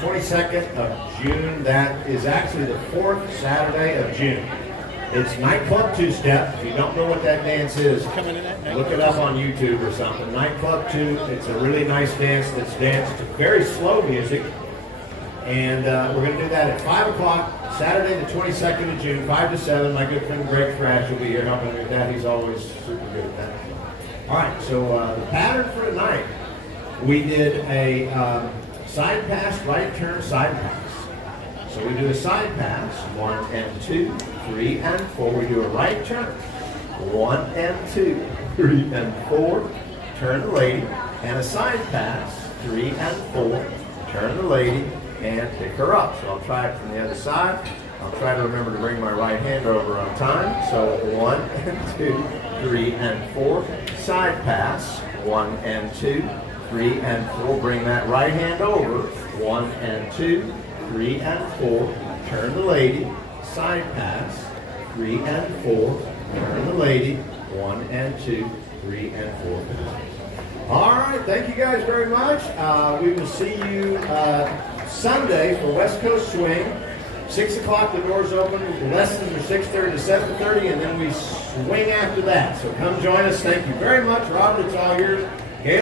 22nd of June. That is actually the 4th Saturday of June. It's Nightclub Two-Step. If you don't know what that dance is, look it up on YouTube or something. Nightclub Two. It's a really nice dance that's danced to very slow music. And we're going to do that at 5 o'clock, Saturday the 22nd of June, 5 to 7. My good friend Greg Thrash will be here helping me with that. He's always super good at that. All right, so the pattern for tonight, we did a side pass, right turn, side pass. So we do a side pass, 1 and 2, 3 and 4. We do a right turn, 1 and 2, 3 and 4. Turn the lady, and a side pass, 3 and 4. Turn the lady and pick her up. So I'll try it from the other side. I'll try to remember to bring my right hand over on time. So 1 and 2, 3 and 4. Side pass, 1 and 2, 3 and 4. Bring that right hand over, 1 and 2, 3 and 4. Turn the lady, side pass, 3 and 4. Turn the lady, 1 and 2, 3 and 4. All right, thank you guys very much. We will see you Sunday for West Coast Swing. 6 o'clock, the doors open. The lessons are 6:30 to 7:30, and then we swing after that. So come join us. Thank you very much. Robert, it's all yours.